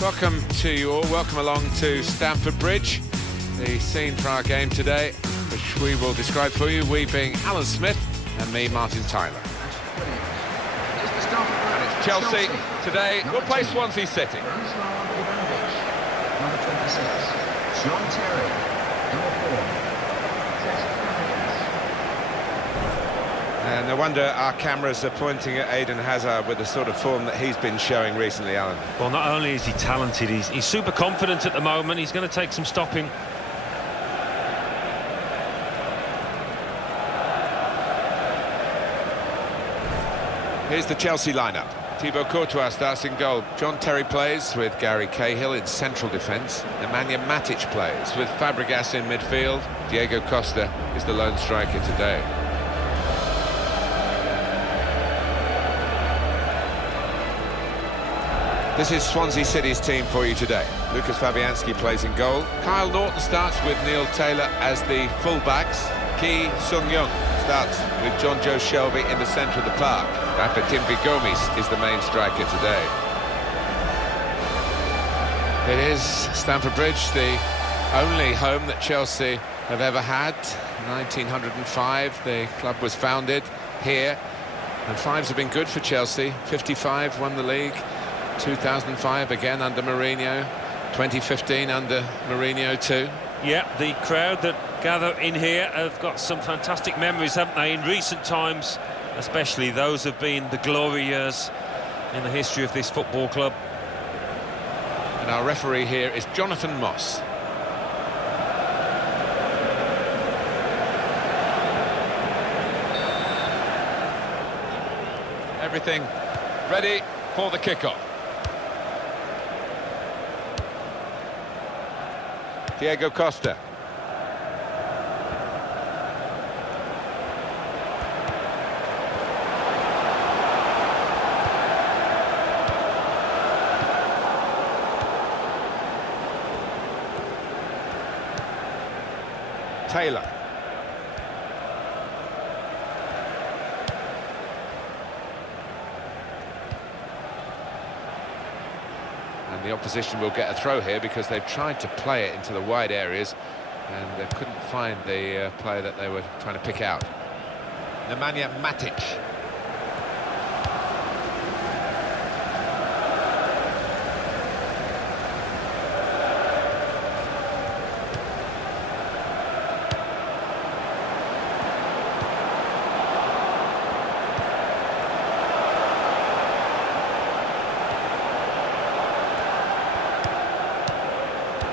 Welcome to you all, welcome along to Stamford Bridge, the scene for our game today, which we will describe for you, we being Alan Smith and me, Martin Tyler. And it's Chelsea today, will play Swansea City. Number 26, John Terry. Number 4. And no wonder our cameras are pointing at Eden Hazard with the sort of form that he's been showing recently, Alan. Well, not only is he talented, he's super confident at the moment. He's going to take some stopping. Here's the Chelsea lineup. Thibaut Courtois starts in goal. John Terry plays with Gary Cahill in central defence. Nemanja Matic plays with Fabregas in midfield. Diego Costa is the lone striker today. This is Swansea City's team for you today. Lucas Fabianski plays in goal. Kyle Norton starts with Neil Taylor as the full-backs. Ki Sung-young starts with John Joe Shelby in the centre of the park. Rafa Timby Gomes is the main striker today. It is Stamford Bridge, the only home that Chelsea have ever had. 1905, the club was founded here. And fives have been good for Chelsea. 55 won the league. 2005 again under Mourinho, 2015 under Mourinho too. Yeah, the crowd that gather in here have got some fantastic memories, haven't they, in recent times, especially those have been the glory years in the history of this football club. And our referee here is Jonathan Moss. Everything ready for the kickoff. Diego Costa. Taylor. And the opposition will get a throw here because they've tried to play it into the wide areas and they couldn't find the player that they were trying to pick out. Nemanja Matic.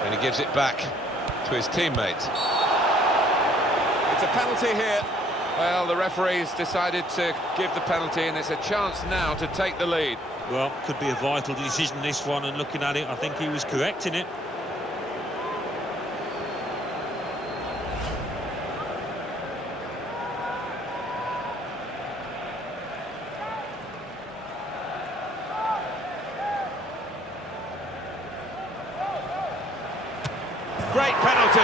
And he gives it back to his teammate. It's a penalty here. Well, the referee's decided to give the penalty, and it's a chance now to take the lead. Well, could be a vital decision, this one, and looking at it, I think he was correct in it. Great penalty.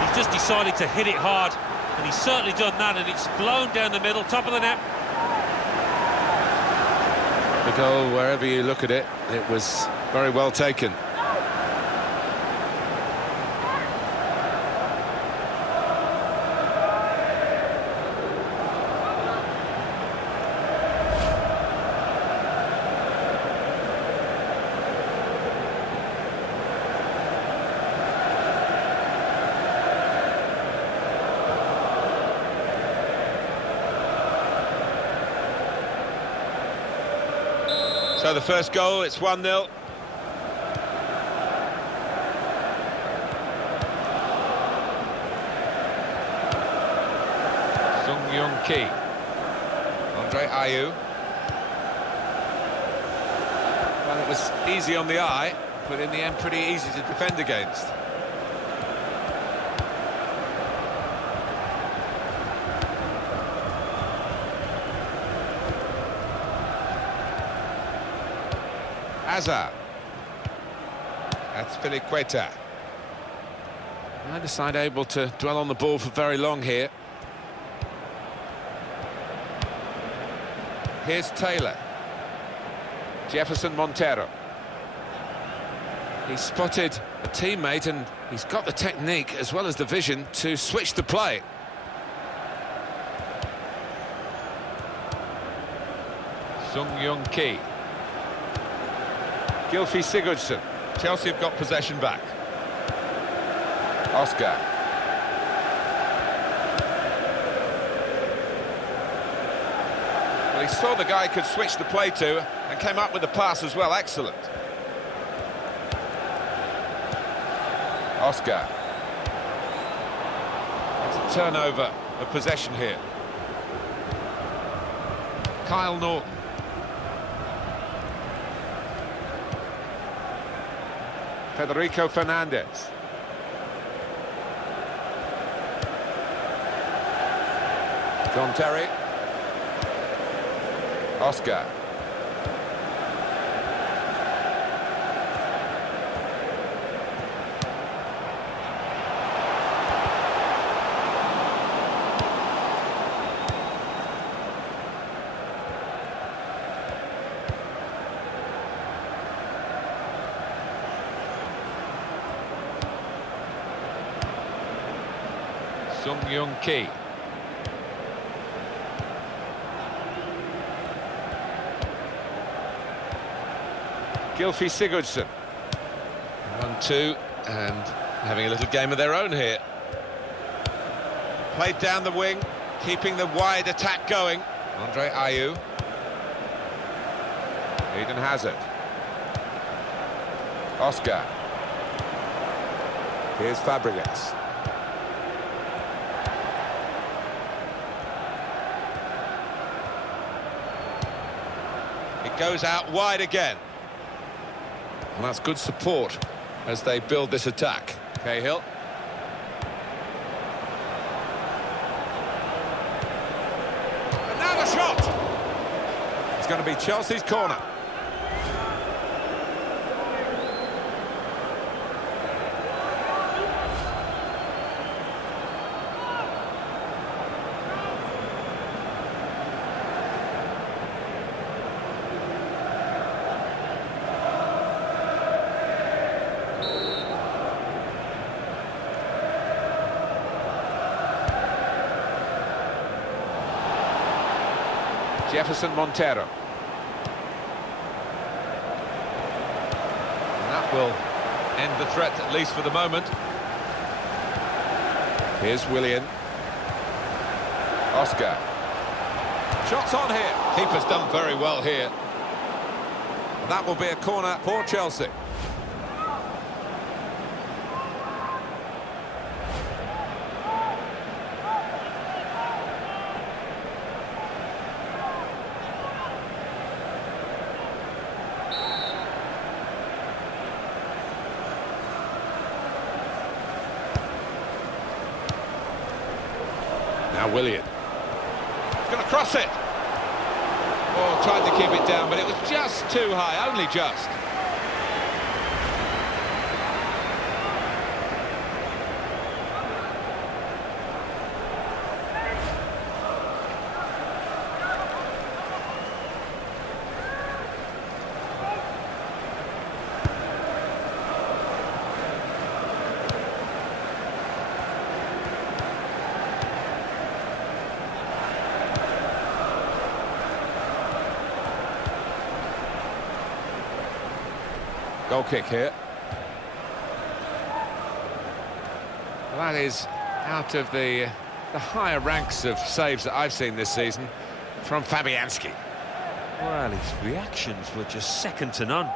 He's just decided to hit it hard, and he's certainly done that, and it's blown down the middle, top of the net. The goal, wherever you look at it, it was very well taken. So the first goal, it's 1-0. Sung-young Ki. Andre Ayew. Well, it was easy on the eye, but in the end pretty easy to defend against. Hazard. That's Neither side able to dwell on the ball for very long here. Here's Taylor. Jefferson Montero. He spotted a teammate and he's got the technique as well as the vision to switch the play. Sung-Young-Ki. Gylfi Sigurdsson. Chelsea have got possession back. Oscar. Well, he saw the guy could switch the play to and came up with the pass as well. Excellent. Oscar. It's a turnover of possession here. Kyle Norton. Federico Fernandez. John Terry. Oscar. Sung-Young-Ki. Gylfi Sigurdsson. 1-2 and having a little game of their own here. Played down the wing, keeping the wide attack going. Andre Ayew. Eden Hazard. Oscar. Here's Fabregas. It goes out wide again. And that's good support as they build this attack. Cahill. And now the shot! It's going to be Chelsea's corner. Jefferson Montero. And that will end the threat, at least for the moment. Here's Willian. Oscar. Shots on here. Keeper's done very well here. And that will be a corner for Chelsea. Now Willian. He's going to cross it. Oh, tried to keep it down, but it was just too high, only just. Goal kick here. Well, that is out of the higher ranks of saves that I've seen this season from Fabianski. Well, his reactions were just second to none.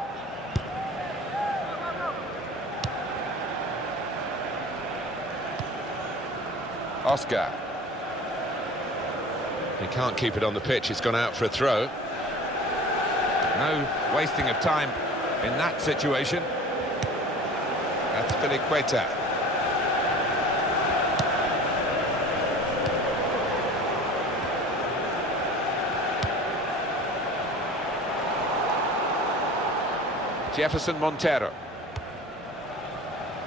Oscar. He can't keep it on the pitch, it's gone out for a throw. No wasting of time in that situation. That's Azpilicueta. Jefferson Montero.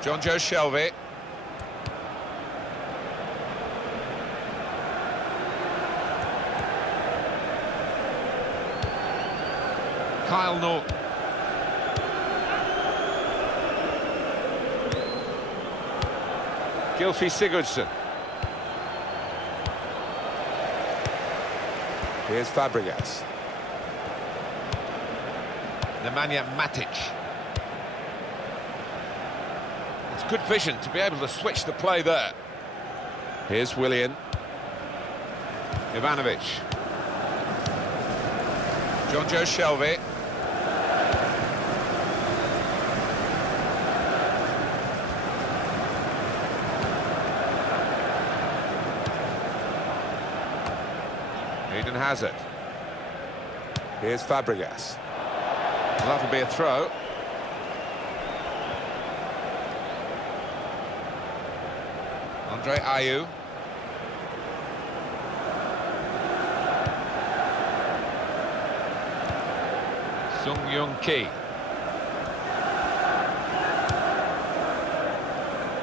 John Joe Shelby. Kyle Norton. Gylfi Sigurdsson. Here's Fabregas. Nemanja Matic. It's good vision to be able to switch the play there. Here's Willian. Ivanovic. Jonjo Shelvey. Eden Hazard. Here's Fabregas. Well, that'll be a throw. Andre Ayew. Sung Young Ki.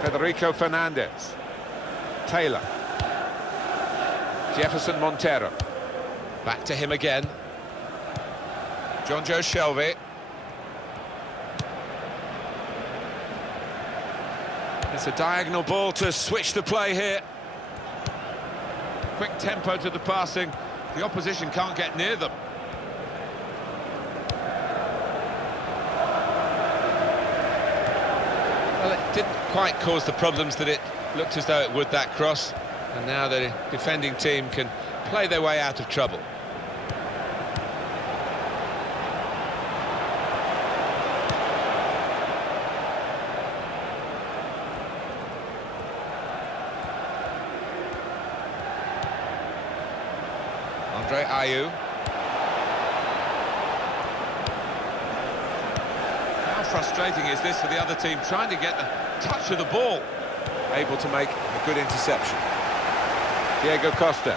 Federico Fernandez. Taylor. Jefferson Montero. Back to him again. Jonjo Shelvey. It's a diagonal ball to switch the play here. Quick tempo to the passing. The opposition can't get near them. Well, it didn't quite cause the problems that it looked as though it would, that cross. And now the defending team can play their way out of trouble. Andre Ayew. How frustrating is this for the other team, trying to get the touch of the ball? Able to make a good interception. Diego Costa.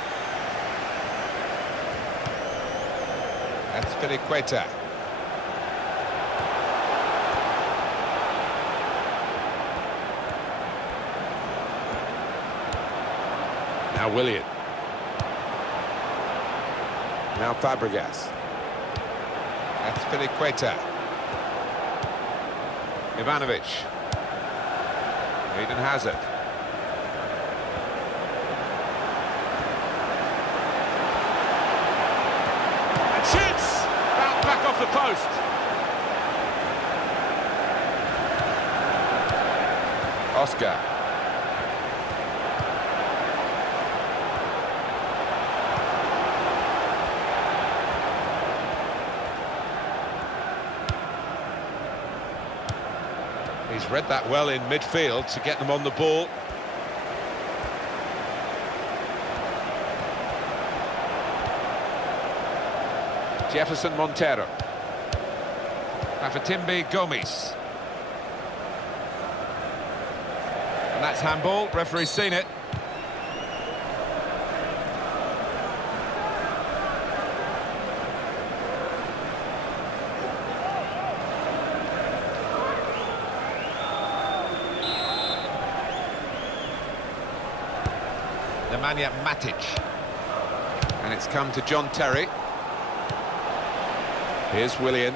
That's Piliqueta. Now Willian. Now Fabregas. That's Piliqueta. Ivanovic. Eden Hazard. And shoots! Bounced back off the post. Oscar. He's read that well in midfield to get them on the ball. Jefferson Montero. Afatimbi Gomes. And that's handball. Referee's seen it. Nemanja Matic. And it's come to John Terry. Here's Willian.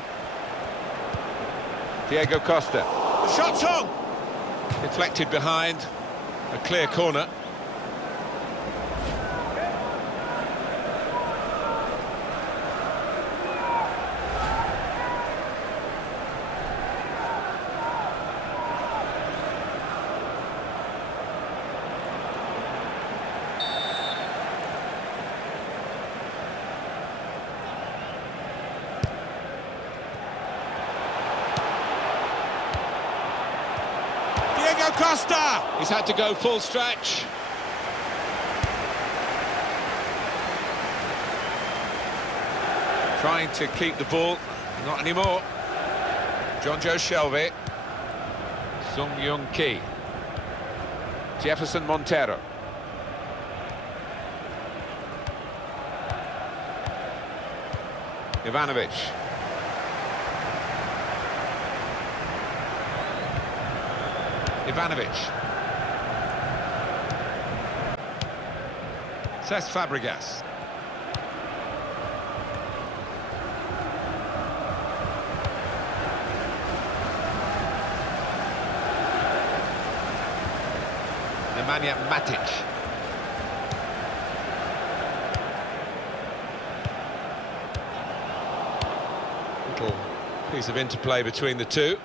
Diego Costa. The shot's on! Deflected behind. A clear corner. Costa! He's had to go full stretch. Trying to keep the ball, not anymore. Jonjo Shelvey. Sung Young Ki. Jefferson Montero. Ivanovic. Ivanovic. Cesc Fabregas. Nemanja Matic. Little piece of interplay between the two.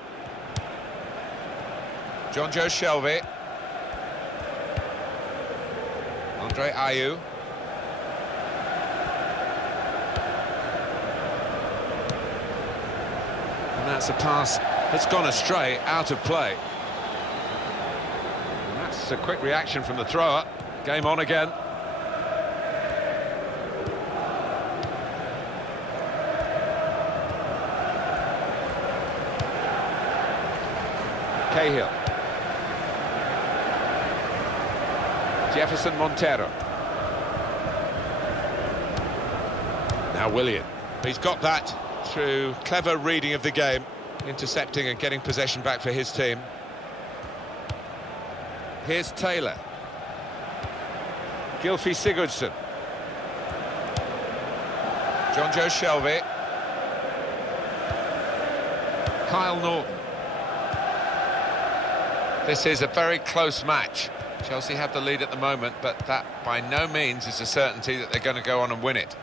John Joe Shelvey. Andre Ayew. And that's a pass that's gone astray, out of play. And that's a quick reaction from the thrower. Game on again. Cahill. Jefferson Montero. Now Willian. He's got that through clever reading of the game, intercepting and getting possession back for his team. Here's Taylor. Gylfi Sigurdsson. John Joe Shelvey. Kyle Norton. This is a very close match. Chelsea have the lead at the moment, but that by no means is a certainty that they're going to go on and win it.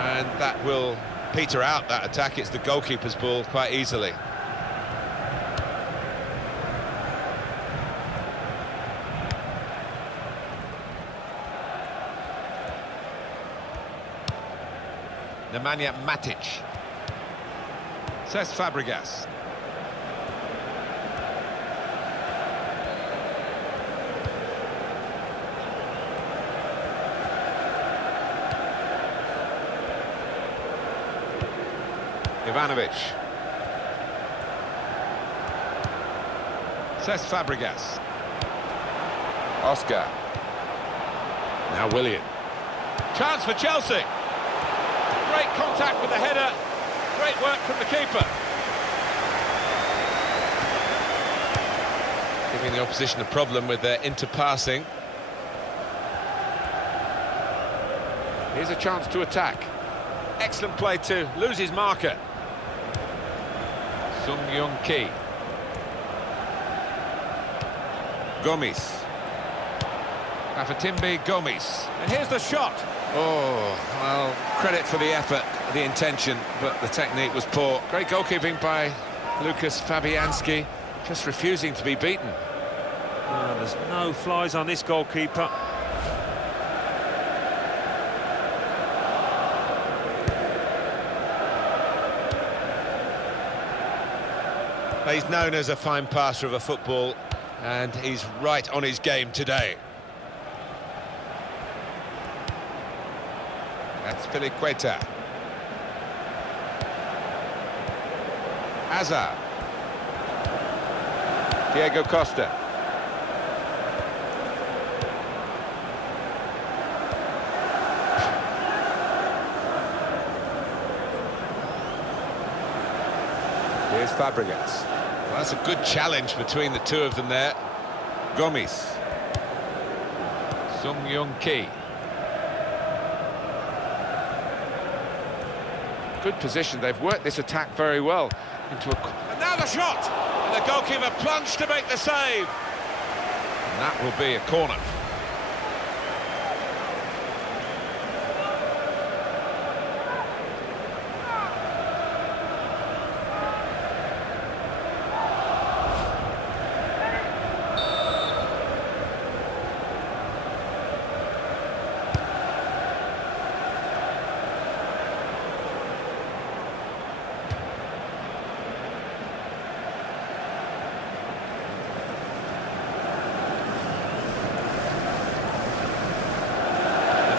And that will peter out that attack. It's the goalkeeper's ball quite easily. Nemanja Matic. Cesc Fabregas. Ivanovic. Cesc Fabregas. Oscar. Now Willian. Chance for Chelsea. Great contact with the header. Great work from the keeper. Giving the opposition a problem with their interpassing. Here's a chance to attack. Excellent play to lose his marker. Sung Young Ki. Gomes. Afatimbi Gomes. And here's the shot. Oh, well, credit for the effort, the intention, but the technique was poor. Great goalkeeping by Lucas Fabianski, just refusing to be beaten. There's no flies on this goalkeeper. He's known as a fine passer of a football, and he's right on his game today. That's Filiqueta. Hazard. Diego Costa. Here's Fabregas. Well, that's a good challenge between the two of them there. Gomes. Sung Young Ki. Good position. They've worked this attack very well into a... And now the shot! And the goalkeeper plunged to make the save. And that will be a corner.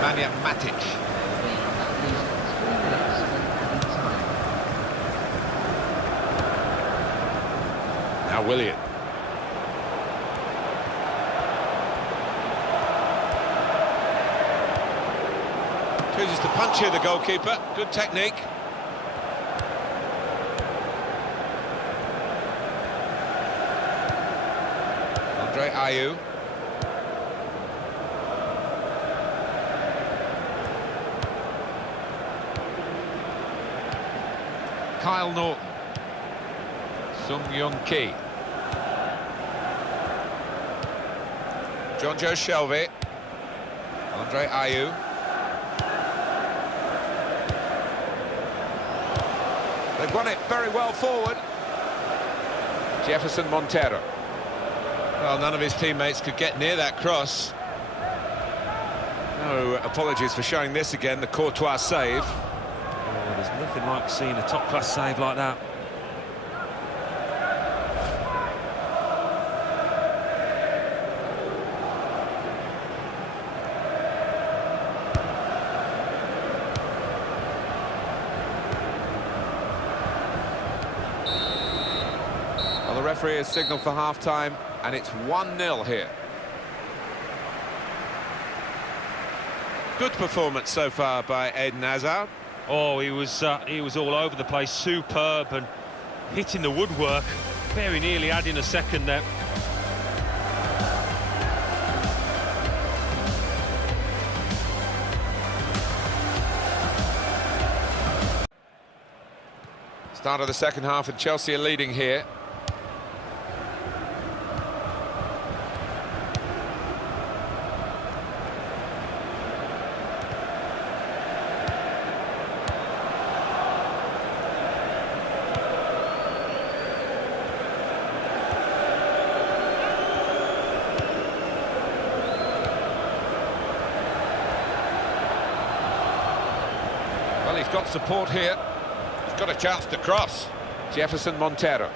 Nemanja Matic. Now Willian. Chooses to punch here, the goalkeeper. Good technique. Andre Ayew. Kyle Norton. Ki. John Joe Shelvey. Andre Ayew. They've won it very well forward. Jefferson Montero. Well, none of his teammates could get near that cross. No apologies for showing this again, the Courtois save. Oh, there's nothing like seeing a top-class save like that. Well, the referee has signalled for half-time, and it's 1-0 here. Good performance so far by Eden Hazard. Oh, he was all over the place, superb, and hitting the woodwork. Very nearly adding a second there. Start of the second half, and Chelsea are leading here. Well, he's got support here. He's got a chance to cross. Jefferson Montero.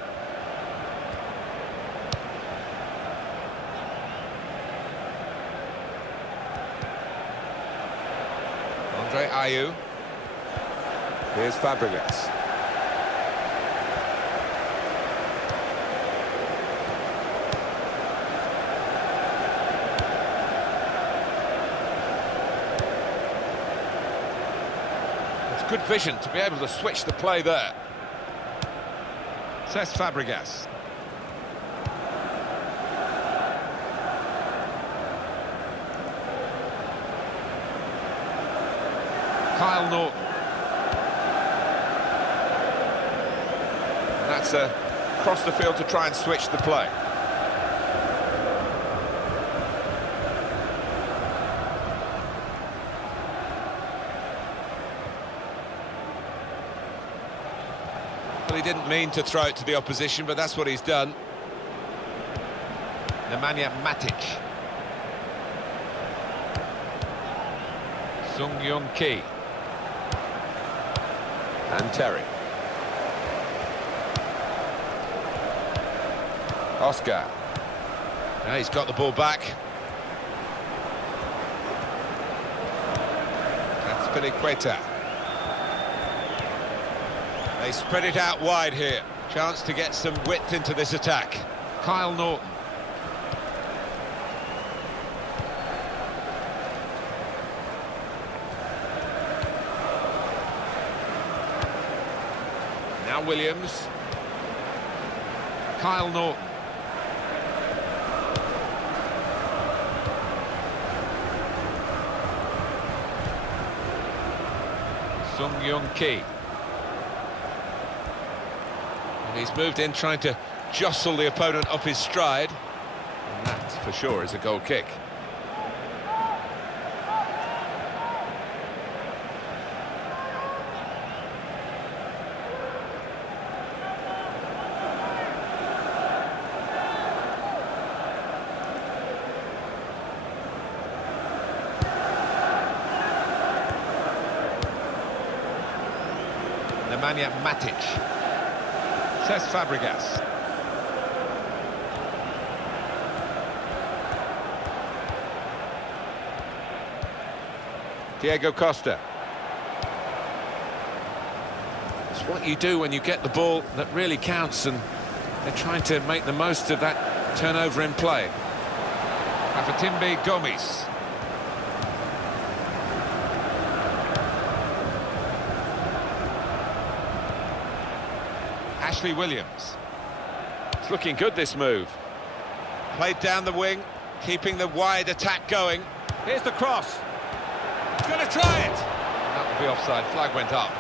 Andre Ayew. Here's Fabregas. Good vision to be able to switch the play there. Says Fabregas. Kyle Norton. And that's across the field to try and switch the play. Well, he didn't mean to throw it to the opposition, but that's what he's done. Nemanja Matic. Ki. And Terry. Oscar. Now he's got the ball back. That's Piliqueta. They spread it out wide here. Chance to get some width into this attack. Kyle Norton. Now Williams. Kyle Norton. Ki. And he's moved in trying to jostle the opponent off his stride. And that, for sure, is a goal kick. Nemanja Matic. Says Fabregas. Diego Costa. It's what you do when you get the ball that really counts, and they're trying to make the most of that turnover in play. Afatimbe Gomes. Ashley Williams. It's looking good, this move. Played down the wing, keeping the wide attack going. Here's the cross. He's going to try it. That would be offside. Flag went up.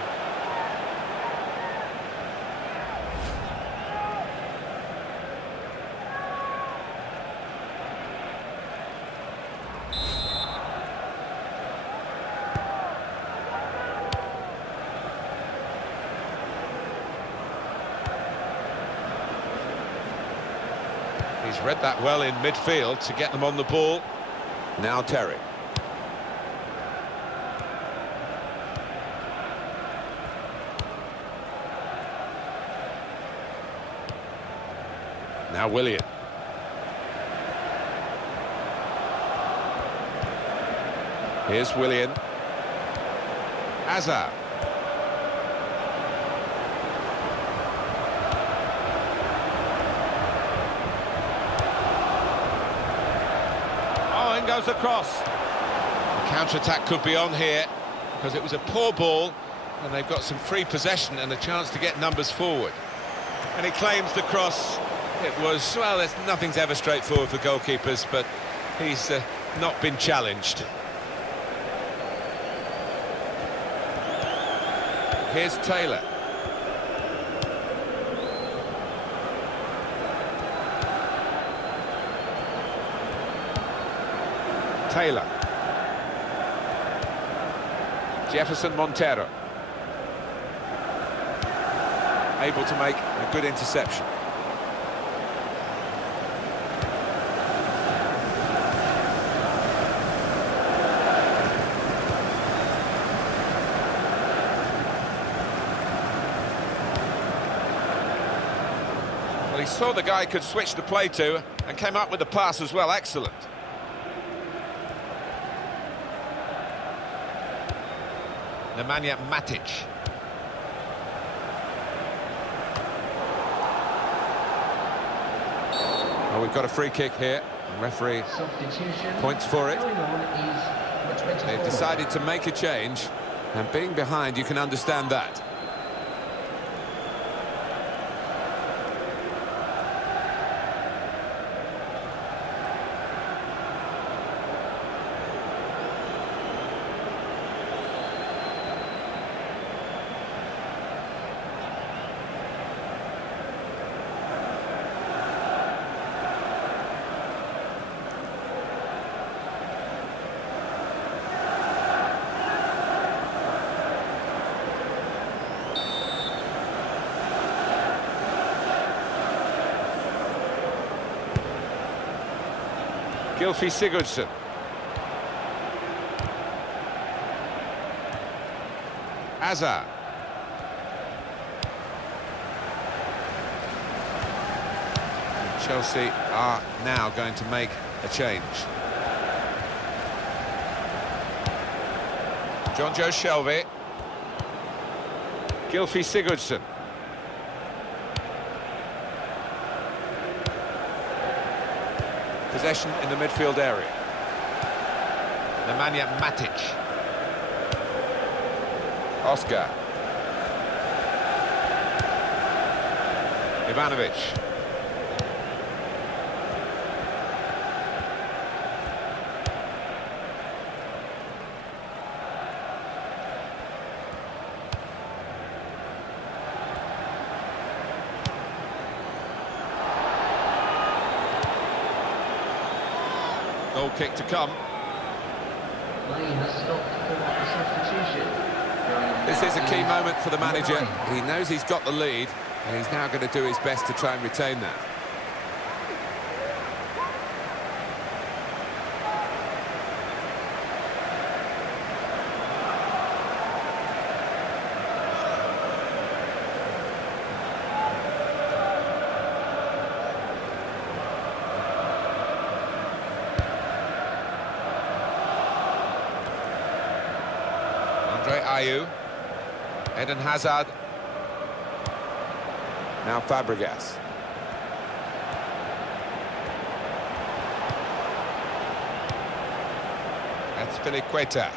He's read that well in midfield to get them on the ball. Now Terry. Now Willian. Here's Willian. Hazard. Oh, in goes the cross. The counter-attack could be on here because it was a poor ball and they've got some free possession and a chance to get numbers forward. And he claims the cross. It was, well, nothing's ever straightforward for goalkeepers, but he's not been challenged. Here's Taylor. Taylor. Jefferson Montero. Able to make a good interception. He saw the guy could switch the play to and came up with the pass as well. Excellent. Nemanja Matic. Oh, we've got a free kick here. The referee points for it. They've decided to make a change, and being behind, you can understand that. Gylfi Sigurdsson. Hazard. Chelsea are now going to make a change. Jonjo Shelvey. Gylfi Sigurdsson. Possession in the midfield area. Nemanja Matic. Oscar. Ivanovic. Goal kick to come. This is a key moment for the manager. He knows he's got the lead, and he's now going to do his best to try and retain that. Ayew, Eden Hazard, now Fabregas. That's Filiqueta.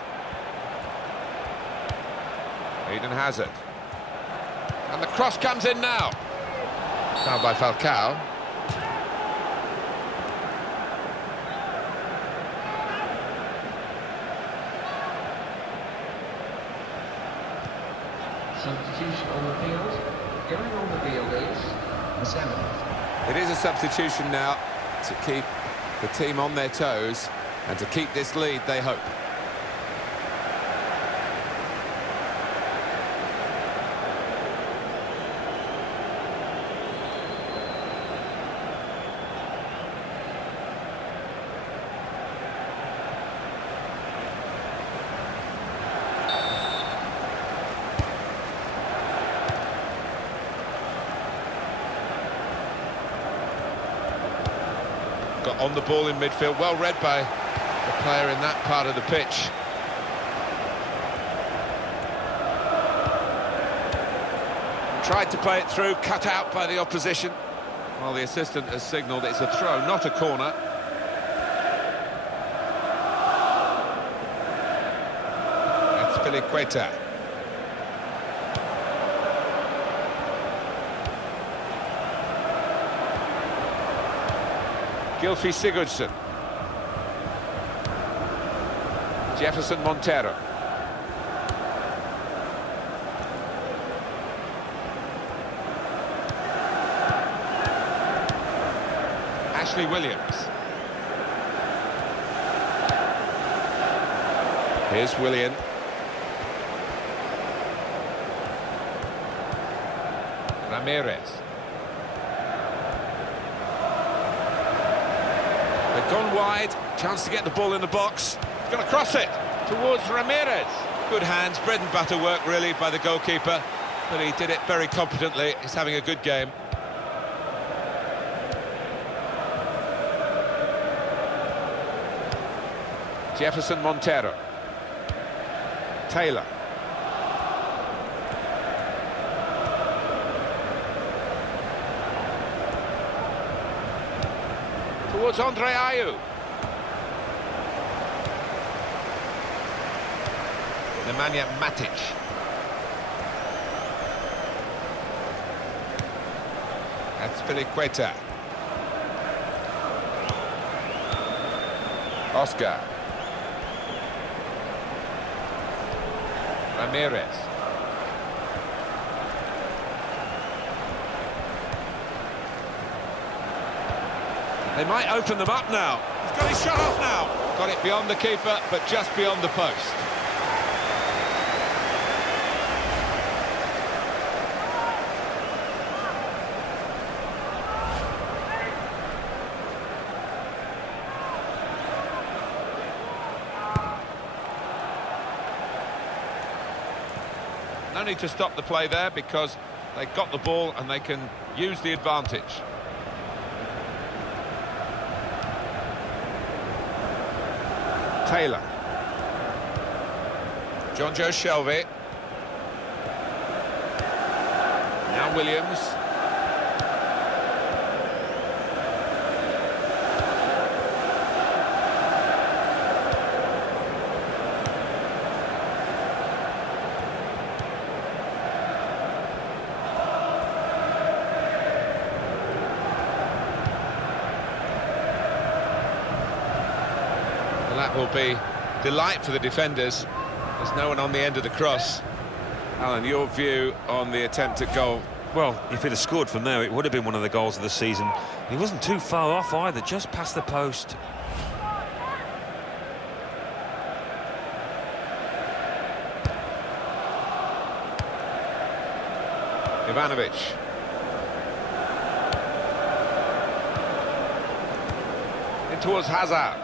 Eden Hazard. And the cross comes in now. Fouled by Falcao. Substitution on the field. Going on the field is the 7th. It is a substitution now to keep the team on their toes and to keep this lead, they hope. got on the ball in midfield, well read by the player in that part of the pitch. Tried to play it through, cut out by the opposition. Well, the assistant has signalled it's a throw, not a corner. That's Piliqueta. Gylfi Sigurdsson. Jefferson Montero. Ashley Williams. Here's Willian. Ramirez. They've gone wide, chance to get the ball in the box. He's going to cross it towards Ramirez. Good hands, bread and butter work really by the goalkeeper, but he did it very competently. He's having a good game. Jefferson Montero. Taylor. Towards Andre Ayew. Nemanja Matic. That's Piliqueta. Oscar. Ramirez. They might open them up now. He's got his shot off now. Got it beyond the keeper, but just beyond the post. No need to stop the play there because they got the ball and they can use the advantage. Taylor. John Joe Shelby. Now Williams. That will be delight for the defenders. There's no one on the end of the cross. Alan, your view on the attempt at goal? Well, if he'd have scored from there, it would have been one of the goals of the season. He wasn't too far off either, just past the post. Ivanovic. In towards Hazard.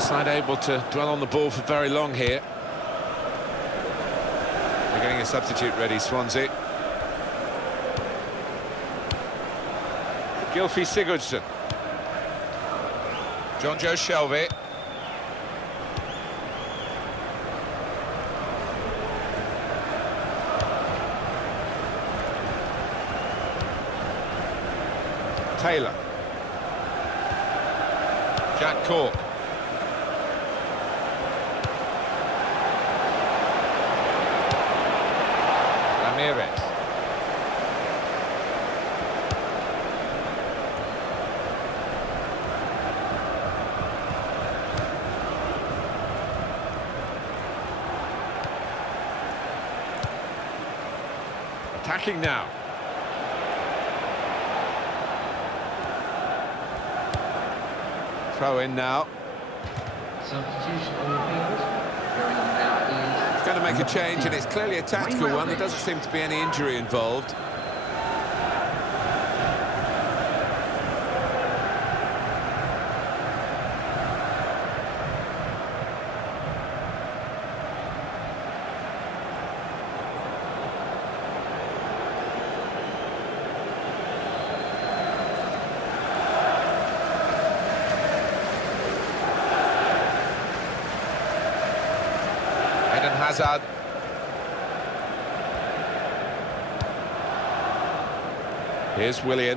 Side able to dwell on the ball for very long here. They're getting a substitute ready, Swansea. Gylfi Sigurdsson. John Joe Shelby. Taylor. Jack Cork. Ramirez. Attacking now. Throw in now. Substitution on the field. Going on now is... He's going to make a change, and it's clearly a tactical one. There doesn't seem to be any injury involved. Hazard. Here's Willian.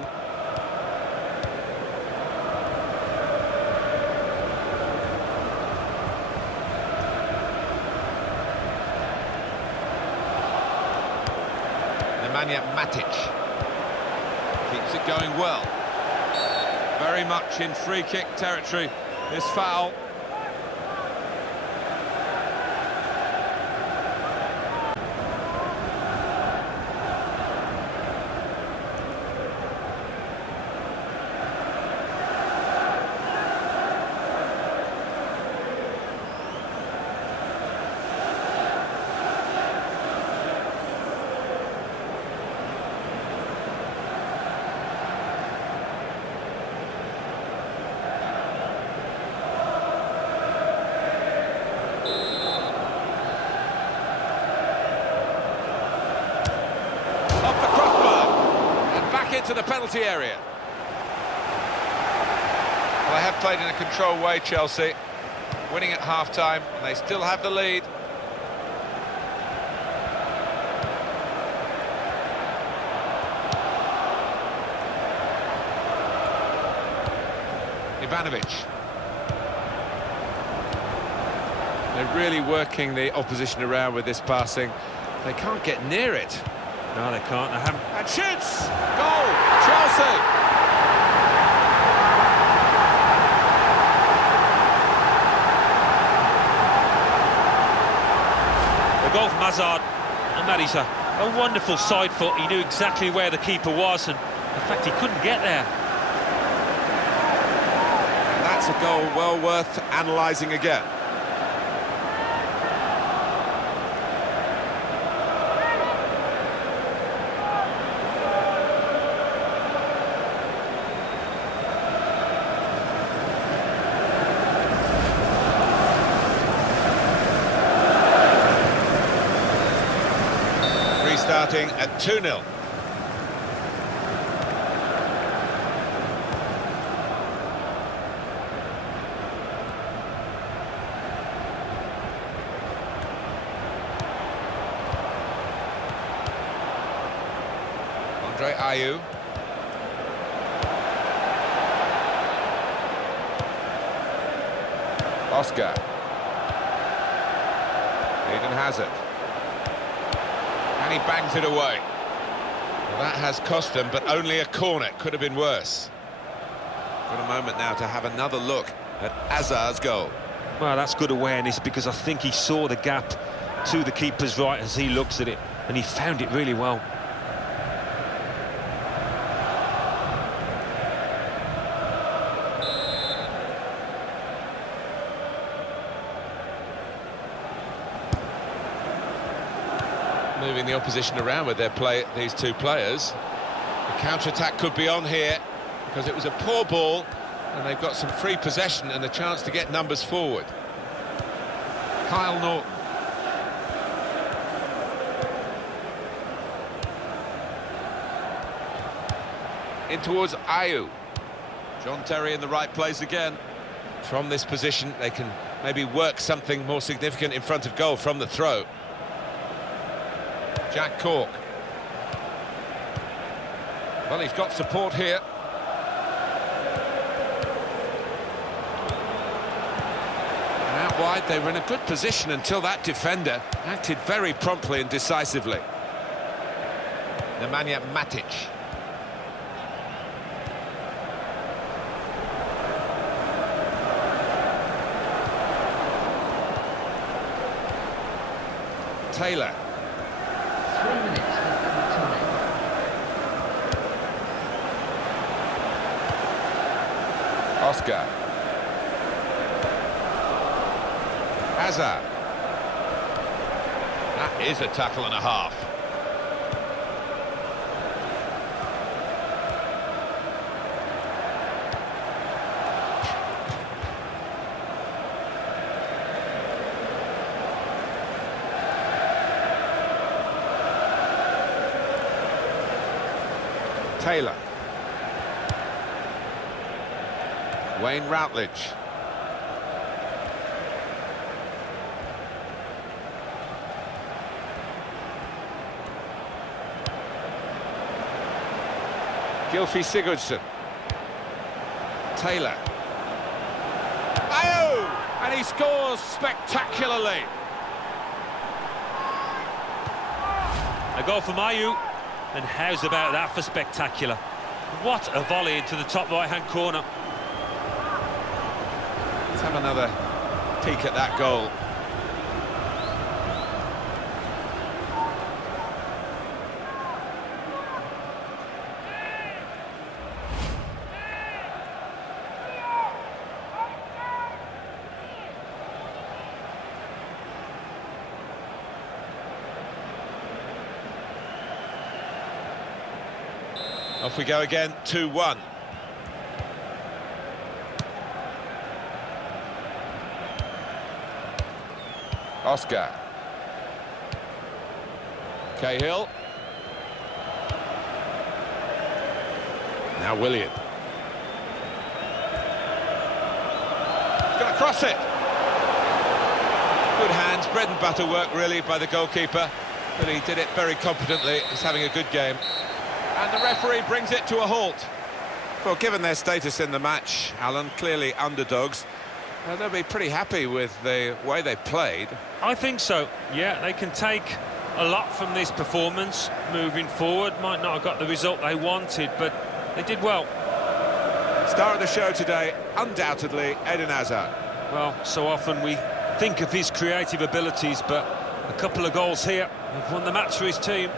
Nemanja Matic. Keeps it going well. Very much in free kick territory, this foul. Into the penalty area. Well, they have played in a controlled way, Chelsea, winning at half-time, and they still have the lead. Ivanovic. They're really working the opposition around with this passing. They can't get near it. No, they can't. They haven't. And shoots! Goal! Chelsea! The goal from Hazard, and that is a wonderful side foot. He knew exactly where the keeper was, and in fact he couldn't get there. And that's a goal well worth analysing again. Starting at 2-0. Andre Ayew. Oscar. Eden Hazard. And he bangs it away. Well, that has cost them, but only a corner. Could have been worse. Got a moment now to have another look at Hazard's goal. Well, that's good awareness, because I think he saw the gap to the keeper's right as he looks at it, and he found it really well. Moving the opposition around with these two players. The counter-attack could be on here, because it was a poor ball, and they've got some free possession and a chance to get numbers forward. Kyle Norton. In towards Ayew. John Terry in the right place again. From this position, they can maybe work something more significant in front of goal from the throw. Jack Cork. Well, he's got support here. And out wide, they were in a good position until that defender acted very promptly and decisively. Nemanja Matic. Taylor. 3 minutes of time. Oscar. Hazard. That is a tackle and a half. Taylor. Wayne Routledge. Gylfi Sigurdsson. Taylor. Oh! And he scores spectacularly. A goal for Mayu. And how's about that for spectacular? What a volley into the top right-hand corner. Let's have another peek at that goal. Off we go again, 2-1. Oscar. Cahill. Now Willian. He's going to cross it. Good hands, bread and butter work really by the goalkeeper, but he did it very competently. He's having a good game. And the referee brings it to a halt. Well, given their status in the match, Alan, clearly underdogs, they'll be pretty happy with the way they've played. I think so, yeah, they can take a lot from this performance moving forward. Might not have got the result they wanted, but they did well. Star of the show today, undoubtedly, Eden Hazard. Well, so often we think of his creative abilities, but a couple of goals here have won the match for his team.